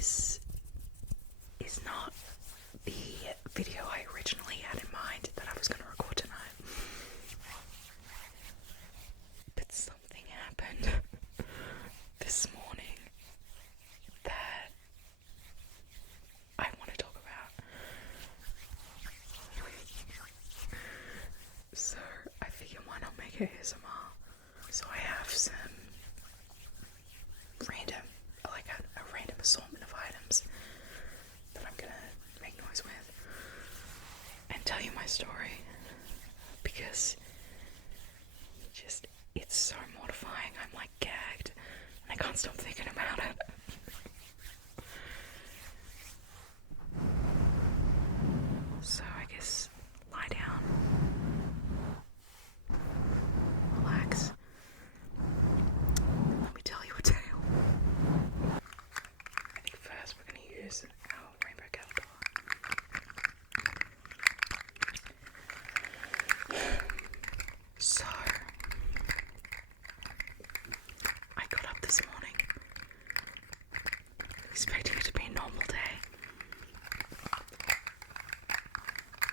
is not the video I originally had in mind that I was going to record tonight. But something happened this morning that I want to talk about. So I figure why not make it ASMR? So I have some random, a random assortment of items that I'm gonna make noise with and tell you my story, because it's so mortifying. I'm like gagged and I can't stop thinking about it. So I guess lie down, relax, let me tell you a tale. I think first we're going to use our rainbow caterpillar. So, I got up this morning expecting it to be a normal day.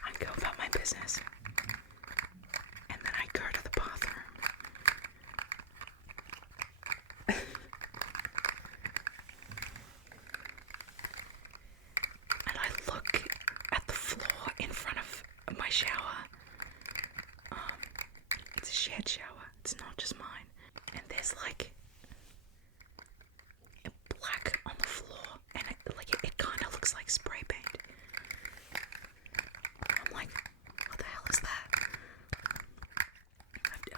I go about my business, and then I go to the bathroom. And I look at the floor in front of my shower. It's a shared shower, it's not just mine. And there's like a black on the floor, and it kind of looks like spray paint. I'm like, what the hell is that?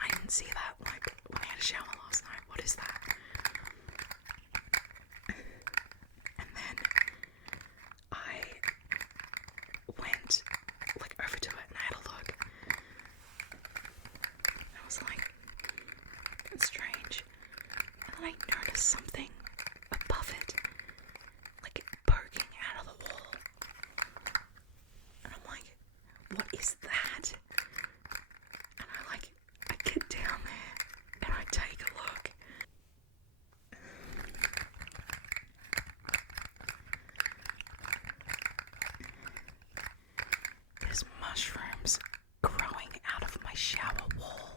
I didn't see that like when I had a shower last night. What is that? And then I went like over to it and I had a look. I was like, that's strange. And then I noticed something above it, like poking out of the wall. And I'm like, what is that? And I get down there and I take a look. There's mushrooms growing out of my shower wall.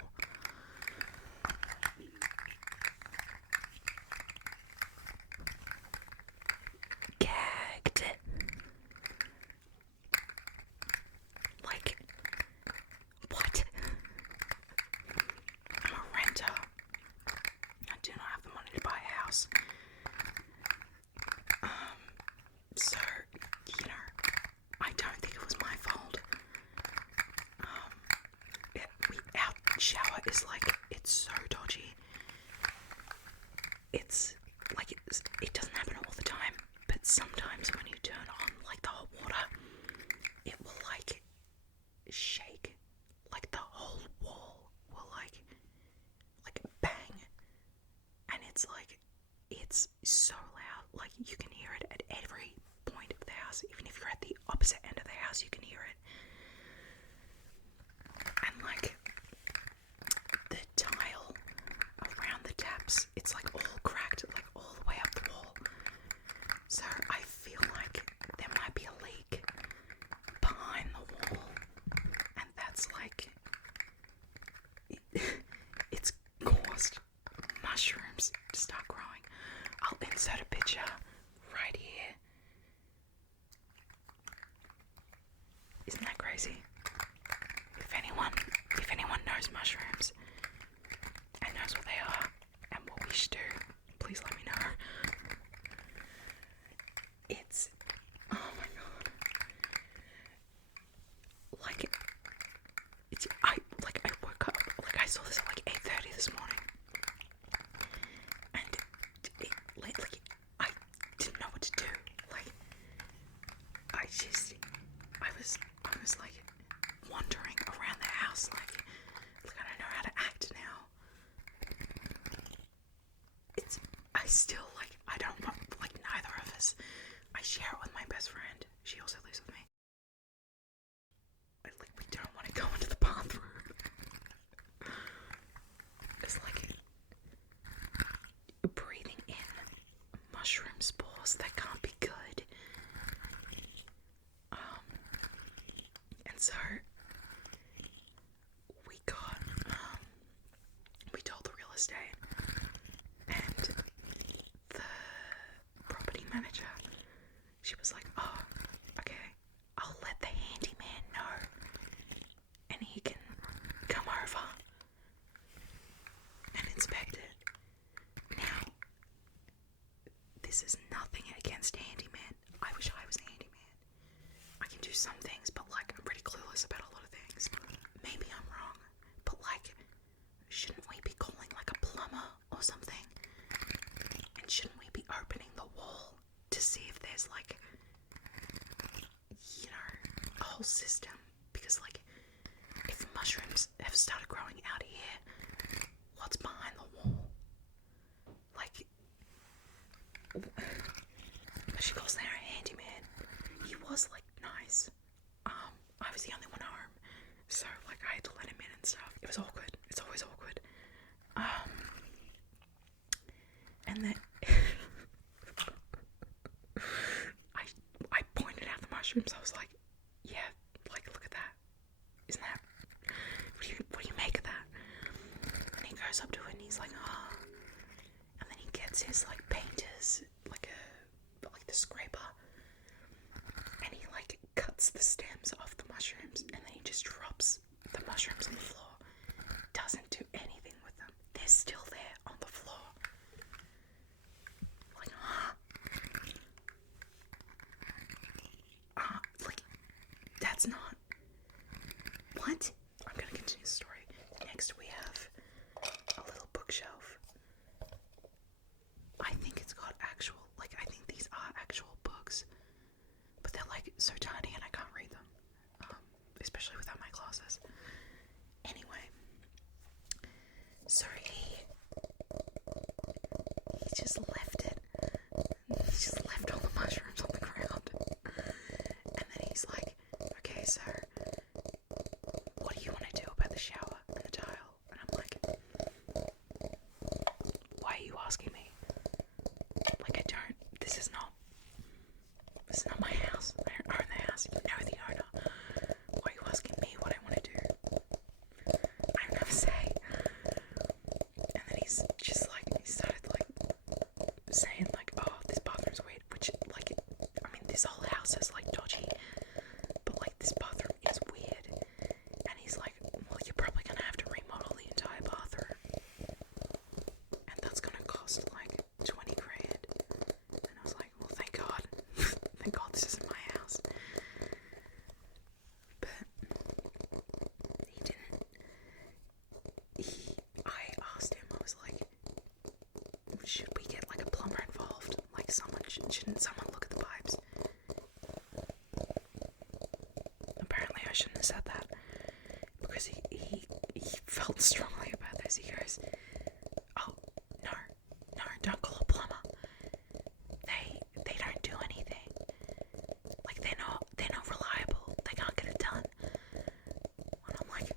Gagged. Like, what? I'm a renter. I do not have the money to buy a house. So, I don't think it was my fault. Our shower is it's so dodgy. It's it doesn't happen all the time, but sometimes when you turn on the hot water, it will shake. The whole wall will bang. And it's so loud. You can hear it at every point of the house. Even if you're at the opposite end of the house, you can hear it. And the tile around the taps, it's all cracked, all the way up the wall. So I feel like there might be a leak behind the wall, and that's it's caused mushrooms to start growing. I'll insert a picture right here. Isn't that crazy? If anyone knows mushrooms and knows what they are and what we should do, please let me know. It's, oh my god. I woke up, I saw this at 8:30 this morning. And I didn't know what to do. I was wandering around the house, I don't know how to act now. I still, I don't know, neither of us. I share it with my best friend. She also lives with me. We don't want to go into the bathroom. It's breathing in mushroom spores. yours, that can't be good. And so we told the real estate, and the property manager, she was like, oh, okay, I'll let the handyman know, and he can come over and inspect it. Now, this is nothing against handyman. I wish I was a handyman. I can do some things, but like, I'm pretty clueless about a lot of things. Maybe I'm wrong, but like, shouldn't we be calling like a plumber or something? And shouldn't we be opening the wall to see if there's like, you know, a whole system? Because like, if mushrooms have started growing out here, what's behind the wall? Like, she calls there a handyman. He was like nice. I was the only one home, so like I had to let him in and stuff. It was awkward. It's always awkward. And then I pointed out the mushrooms. I was like, yeah, like look at that. Isn't that? What do you make of that? And he goes up to it and he's like, oh. And then he gets his like painters, like the scraper, and he like cuts the stems off the mushrooms, and then he just drops the mushrooms on the floor. Doesn't do anything with them. They're still there on the floor. Like, like, that's not... What? I'm gonna continue the story. Next we have a little bookshelf. I think it's got actual, like, I think these are actual books, but they're like so tiny and I can't read them, especially without my glasses. Anyway, so he just left it. He just left all the mushrooms on the ground. And then he's like, okay, so what do you want to do about the shower and the tile? And I'm like, why are you asking me? Like, this is not my house. I don't own the house. You know the owner. Why are you asking me what I want to do? I don't have a say. And then he's just like, he started like saying like, oh, this bathroom's weird, which like, I mean, this whole house is like dodgy, but like this bathroom is weird. And he's like, well, you're probably gonna have to remodel the entire bathroom, and that's gonna cost like 20 grand. And I was like, well, thank God. Thank God this isn't my house. But he didn't. I asked him, I was like, should we get like a plumber involved? Like shouldn't someone look at the pipes? Apparently I shouldn't have said that, because he felt strongly about this. He goes, oh, no, don't call a plumber. They don't do anything. Like, they're not reliable. They can't get it done. And I'm like,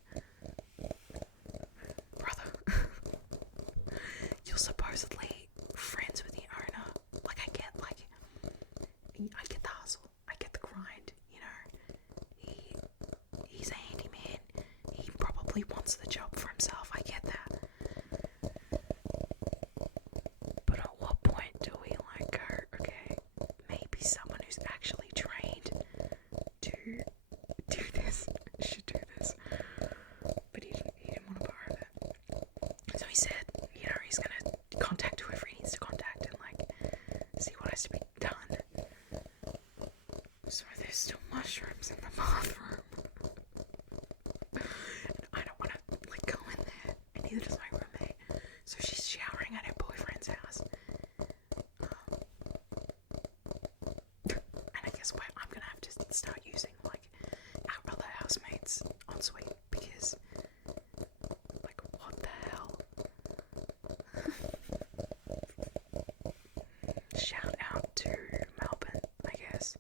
brother, you're supposedly friends with the owner. Like, I get the hustle. I get the grind, you know. He's a handyman. He probably wants the job for himself. I get that. But at what point do we like go, okay, maybe someone who's actually trained to do this should do this? But he didn't want to borrow that. So he said, you know, he's gonna contact whoever he needs to contact and like see what has to be done. So there's still mushrooms in the bathroom. And I don't want to like go in there, and neither does my roommate. So she's showering at her boyfriend's house. And I guess I'm gonna have to start using like our other housemates ensuite, because like, what the hell? Shout out to Melbourne, I guess.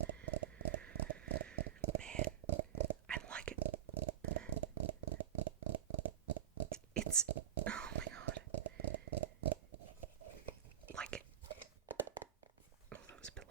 Man, and like, it's, oh my god. Like, oh, that was a bit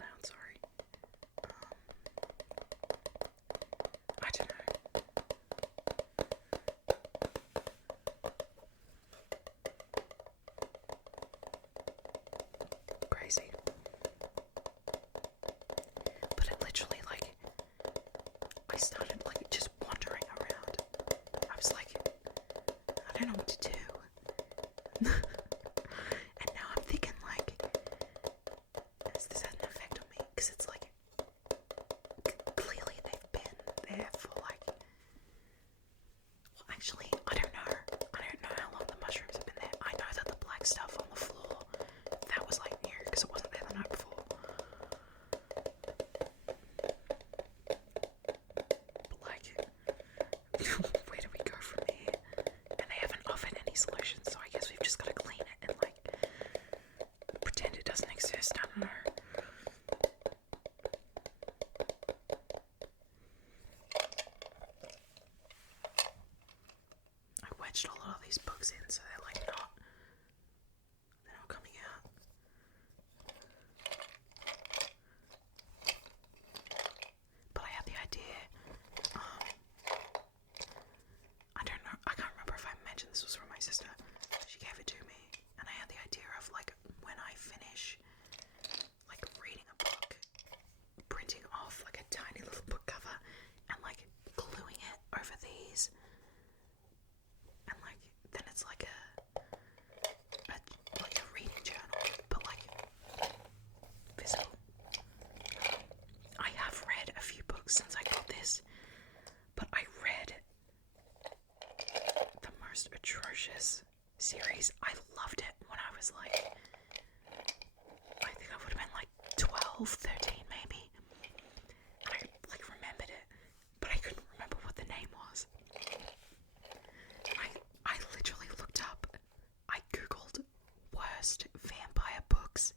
I started like just wandering around. I was like, I don't know what to do. And now I'm thinking like, has this had an effect on me? Because it's like, clearly they've been there for like, well actually, I don't know. I don't know how long the mushrooms have been there. I know that the black stuff on the floor, that was like new because it wasn't there the night before. But like, where do we go from here? And they haven't offered any solutions, so I guess we've just got to clean it and like pretend it doesn't exist. I don't know. I wedged a lot of these books in so they're like not coming out. But I had the idea, I don't know, I can't remember if I mentioned this was from my sister. She gave it to me, and I had the idea of like when I finish like reading a book, printing off like a tiny little book cover and like gluing it over these, and like then it's like a reading journal, but like physical. I have read a few books since I got this, but I read the most atrocious series. I loved it when I was like, I think I would have been like 12, 13 maybe. And I like remembered it, but I couldn't remember what the name was. I literally looked up, I googled worst vampire books,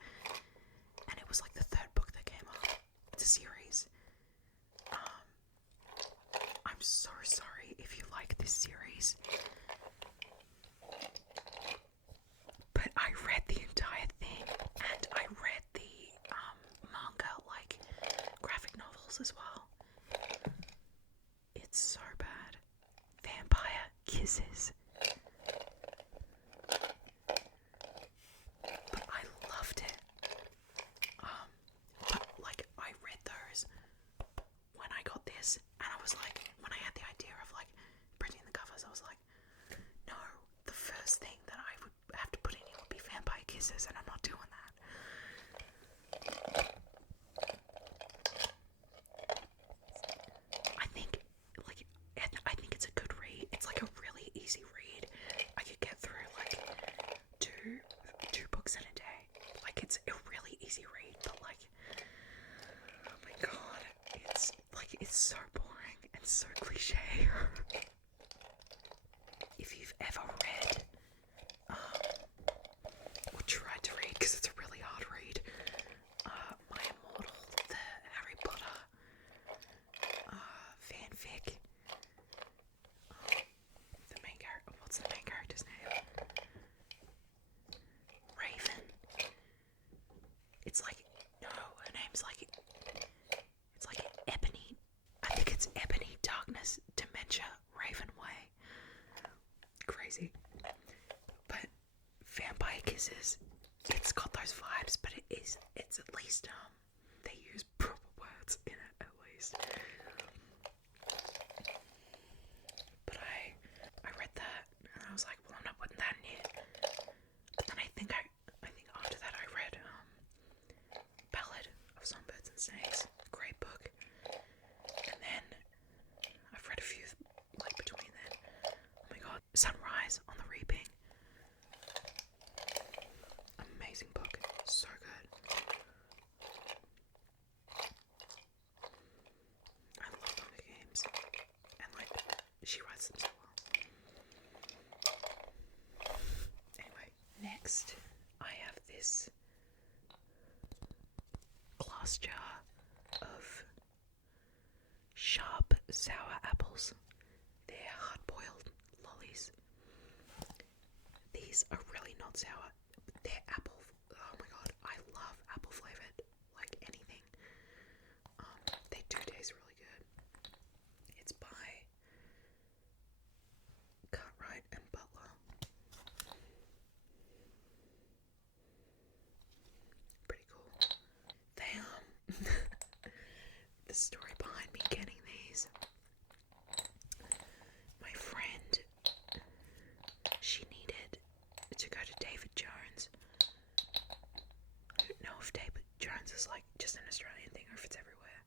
and it was like the third book that came up. It's a series. I'm so sorry if you like this series, but I read the entire thing, and I read the manga, like graphic novels as well. It's so bad. Vampire Kisses. But I loved it. But like I read those when I got this, and I was like, when I had the idea of like printing the covers, I was like, no, the first thing that I would have to put in here would be Vampire Kisses, and I'm not doing that. I think it's a good read. It's like a really easy read. I could get through like two books in a day. Like it's a really easy read, but like, oh my god, it's like it's so boring and so cliche. If you've ever read or tried to read, because it's a really hard read, My Immortal, the Harry Potter fanfic. The main character, what's the main character's name? Raven. It's like, no, her name's like, it's like Ebony. I think it's Ebony Darkness Dementia Raven Way. Crazy. But Vampire Kisses, it's got those vibes, but it's at least, they use proper words in it at least. But I read that, and I was like, well, I'm not putting that in here. But then I think after that I read Ballad of Songbirds and Snakes, great book. And then I've read a few like between then. Oh my god, Sunrise on the Reaping. Amazing book, so good. I love Hunger Games, and like she writes them so well. Anyway, next I have this glass jar of sharp sour apples. They're hard-boiled lollies. These are really not sour. They're apple. Oh my god, I love apple flavored, like anything. They do taste really good. It's by Cartwright and Butler. Pretty cool. They the story behind me getting these Jones is like just an Australian thing, or if it's everywhere.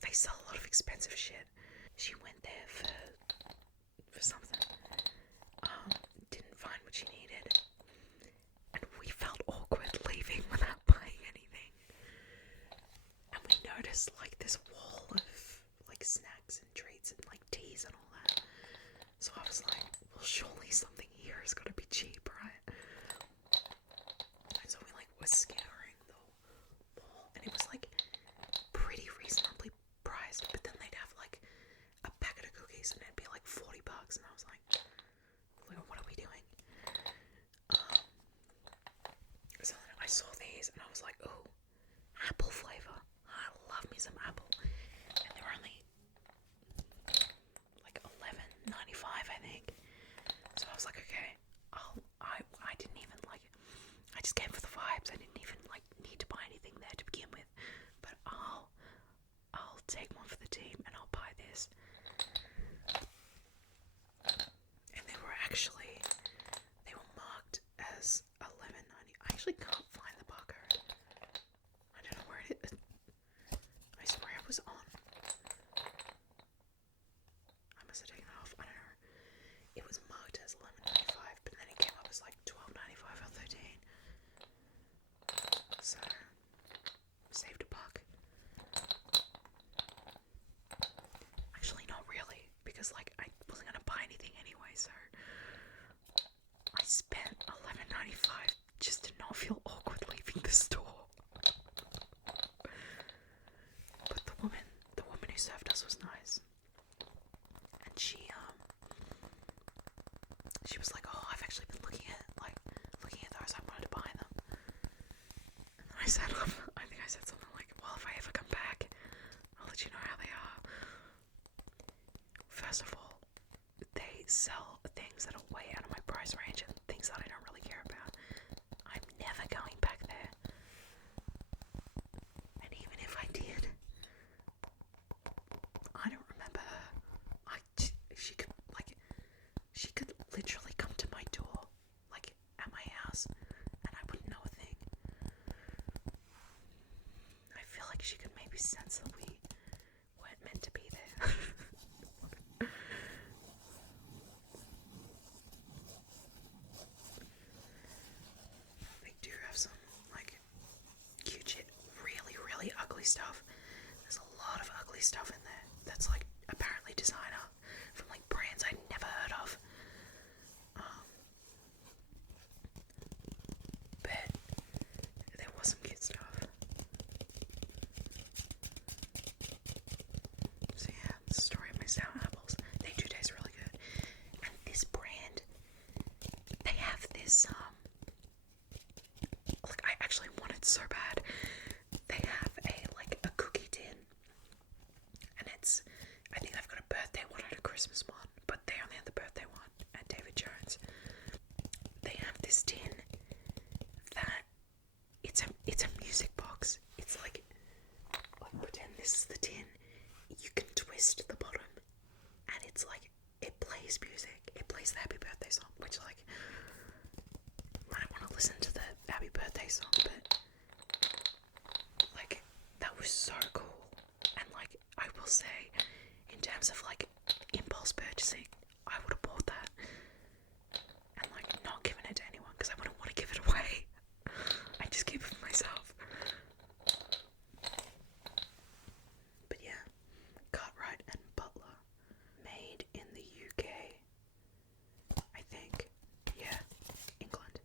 They sell a lot of expensive shit. She went there for something. Didn't find what she needed, and we felt awkward leaving without buying anything. And we noticed like this wall of like snacks and treats and like teas and all that. So I was like, well, surely something here has got to be cheap, right? And so we like were scouring the wall, and it was like pretty reasonably priced. But then they'd have like a packet of cookies, and it'd be like $40, and I was like, what are we doing? So then I saw these, and I was like, oh, apple flavor. I love me some apple. And they were only like $11.95, I think. So I was like, okay, I didn't even like it. I just came for the vibes. I didn't even like need to buy anything there to begin with. But I'll take one for the team, and I'll buy this. And they were marked as $11.90. I actually can't find the barcode. I don't know where it is. I swear it was on. I must have taken it off. I don't know. It was marked as $11.95, but then it came up as like $12.95 or $13. So saved $1. Actually, not really, because like I wasn't gonna buy anything anyway, so I spent $11.95 just to not feel awkward leaving the store. But the woman who served us was nice, and she was like, oh, I've actually been looking at those, I wanted to buy them. And then I think I said something like, well, if I ever come back, I'll let you know how they are. First of all, they sell things that are way out of my price range and things that I don't really care about. I'm never going back there. And even if I did, I don't remember her. She could literally come to my door, like at my house, and I wouldn't know a thing. I feel like she could maybe sense that we weren't meant to be there. They do have some like cute shit, really, really ugly stuff. There's a lot of ugly stuff in there that's like apparently designer from like brands I'd never heard of. But there was some cute stuff. So yeah, the story of my sour apples. They do taste really good. And this brand, they have this like I actually want it so bad. They have a cookie tin, and I think they've got a birthday one and a Christmas one, but they only have the birthday one at David Jones. They have this tin that it's a music box. It's like pretend this is the tin. You can twist the bottom, and it's like it plays music. It plays the Happy Birthday song, which like I don't want to listen to the Happy Birthday song, but like that was so cool. And like I will say, in terms of like impulse purchasing, I would have bought that and like not given it to anyone because I wouldn't want to give it away. I just keep it for myself. But yeah, Cartwright and Butler, made in the UK, I think. Yeah, England.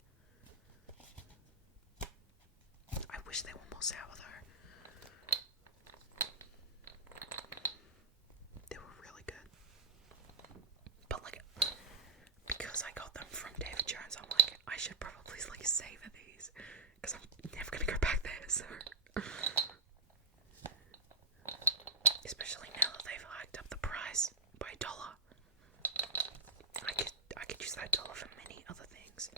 I wish they were more sour though. They were really good. But like, because I got them from David Jones, I'm like, I should probably like savor these because I'm never gonna go back there. So, especially now that they've hiked up the price by $1, I could use that $1 for many other things,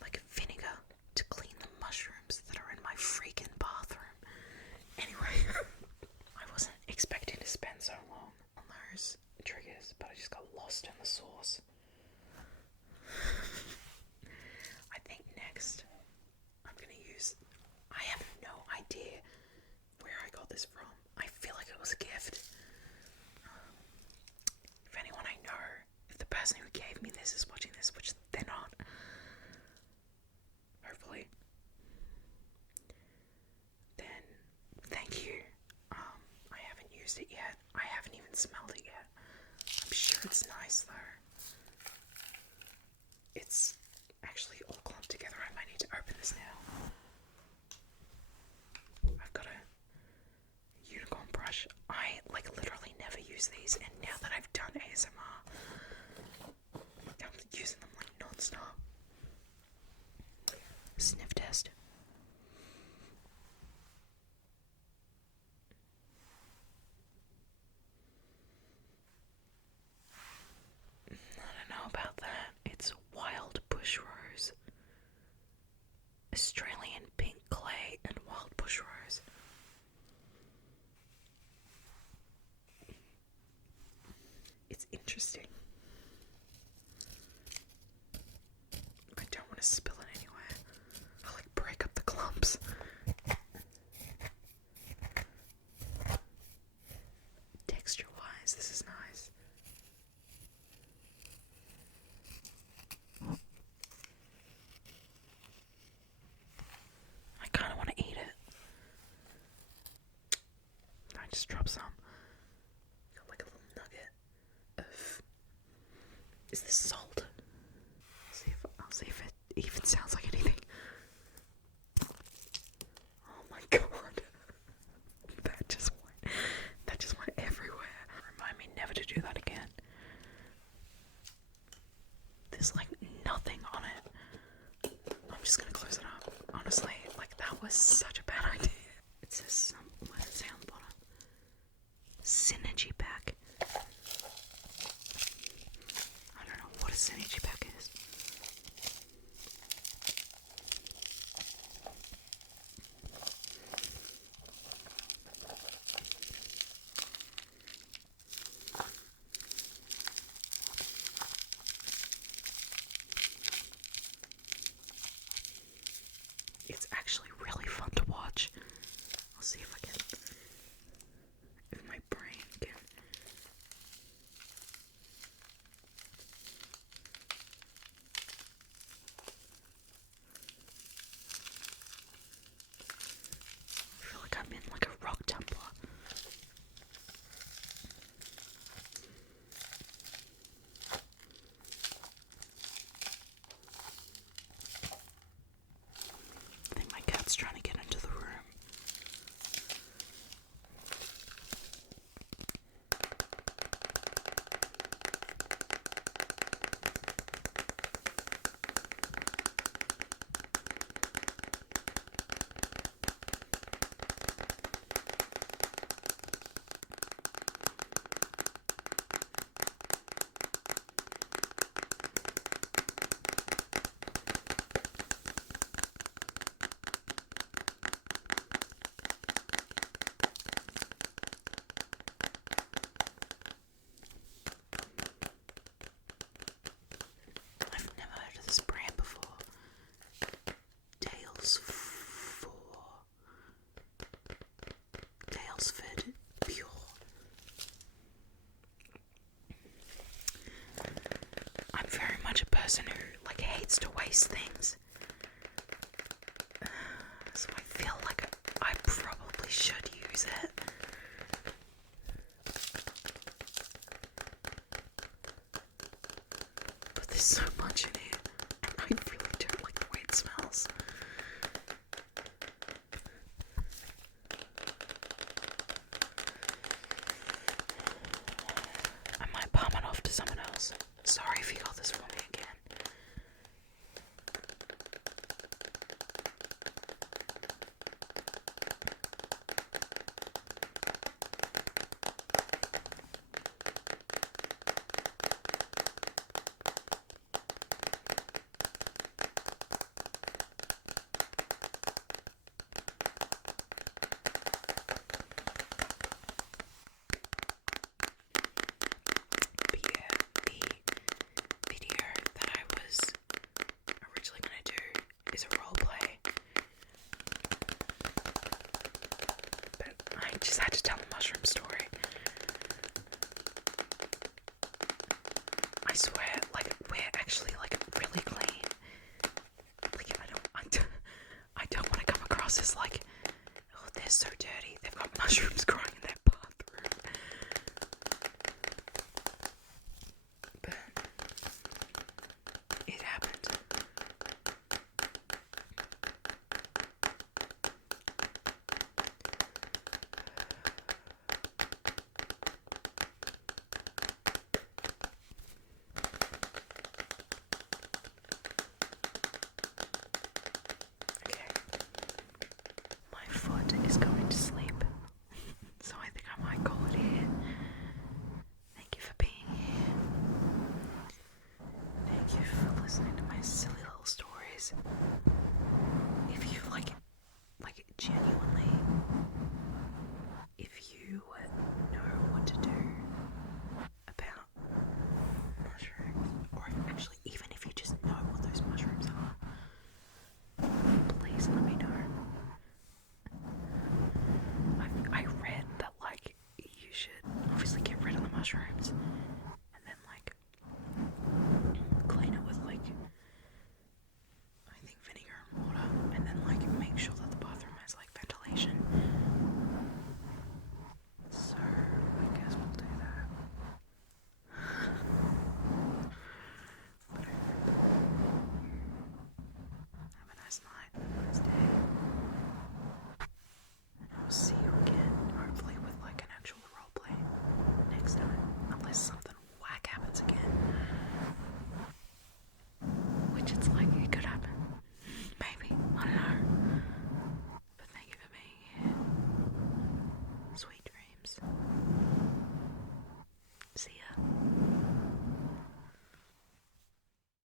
like vinegar to clean the mushrooms that are in my freaking bathroom. Anyway, I wasn't expecting to spend so long on those triggers, but I just got lost in the sauce. is nice though. It's actually all clumped together. I might need to open this now. I've got a unicorn brush. I literally never use these, and now that I've done ASMR, I'm using them non-stop. Sniff test. I don't know about that. It's wild bush rose, Australian pink clay, and wild bush rose. It's interesting. I don't want to spill it anywhere. I'll break up the clumps. Texture wise, this is nice. I kind of want to eat it. I just dropped some. Got a little nugget of. Is this salt? I'll see if it even sounds like anything. Oh my god. That just went everywhere. Remind me never to do that again. There's nothing on it. I'm just gonna close it up. Honestly, that was such a bad idea. It says what does it say on the bottom? Synergy pack. I don't know what a synergy pack is. It's actually really fun to watch. I'll see if my brain can. I feel like I'm in a rock temple. I think my cat's trying to get into the room. This brand before. Dalesford Pure. I'm very much a person who hates to waste things. So I feel like I probably should use it. But there's so much in it. I really don't like the way it smells. I might palm it off to someone else. Sorry if you got this for me again. Just had to tell a mushroom story. I swear, we're actually really clean. I don't want to come across as oh, they're so dirty. They've got mushrooms growing